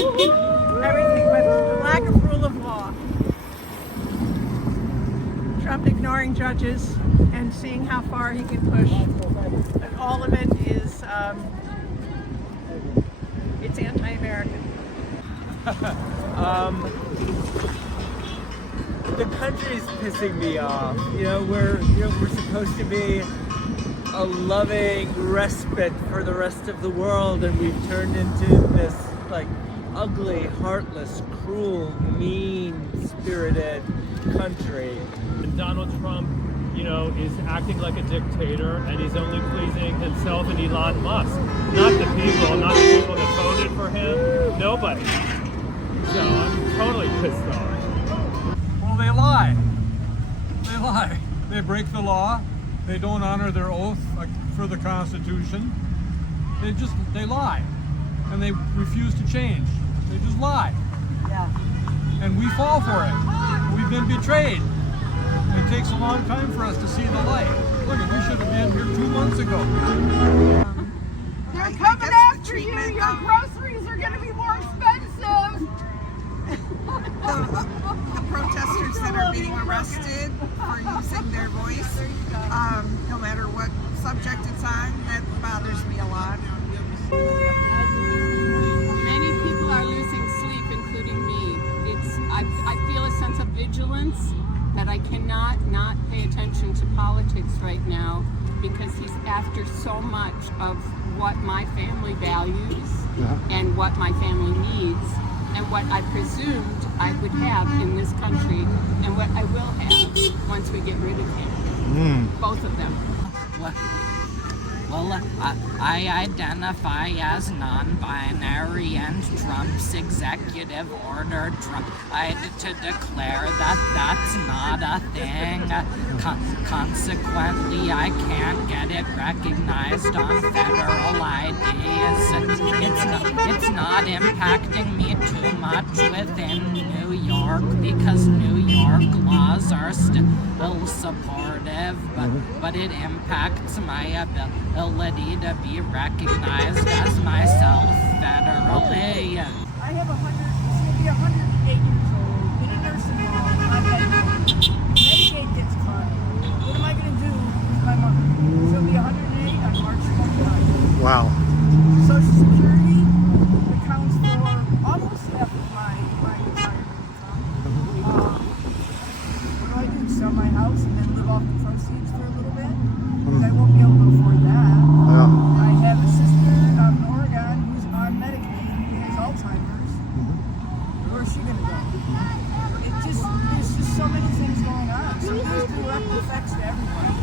everything but the lack of rule of law. Trump ignoring judges and seeing how far he can push. And all of it is, it's anti-American. The country's pissing me off. We're supposed to be a loving respite for the rest of the world, and we've turned into this ugly, heartless, cruel, mean-spirited country. And Donald Trump, is acting like a dictator, and he's only pleasing himself and Elon Musk, not the people that voted for him, nobody. So I'm totally pissed off. Well, they lie. They break the law. They don't honor their oath for the Constitution. They lie. And they refuse to change. They just lie. Yeah. And we fall for it. We've been betrayed. It takes a long time for us to see the light. Look, we should have been here 2 months ago. They're coming after you. Your groceries are going to be more expensive. The protesters that are being arrested for using their voice, no matter what subject it's on, that bothers me a lot. Many people are losing sleep, including me. I feel a sense of vigilance that I cannot not pay attention to politics right now, because he's after so much of what my family values and what my family needs, and what I presumed I would have in this country, and what I will have once we get rid of him. Both of them. Well, I identify as non-binary, and Trump's executive order to declare that that's not a thing. Consequently, I can't get it recognized on federal IDs. It's not impacting me too much within New York, because New York laws are still supportive, but it impacts my ability to be recognized as myself federally. I have 108 years old, been a nursing home, I've had Medicaid gets cut. What am I going to do with my mother? She'll be 108 on March 29th. Wow. Social Security accounts for almost half of my retirement income. What do I do? Sell my house and then live off the proceeds for a little bit? Because I won't be able to afford that. I have a sister out in Oregon who's on Medicaid who has Alzheimer's. Where's she going to go? There's just so many things going on. So there's direct effects to everybody.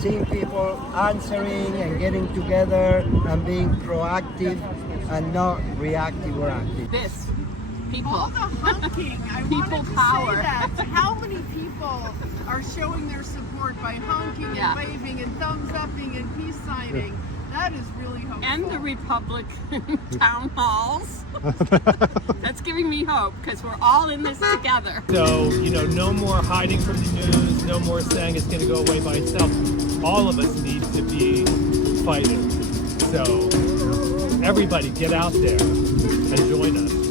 Seeing people answering and getting together and being proactive and not reactive or active. People. All the honking. I People wanted to power. say that. How many people are showing their support by honking and waving and thumbs upping and peace signing? That is really hopeful. And the Republican town halls. That's giving me hope, because we're all in this together. So, no more hiding from the news, no more saying it's going to go away by itself. All of us need to be fighting. So, everybody get out there and join us.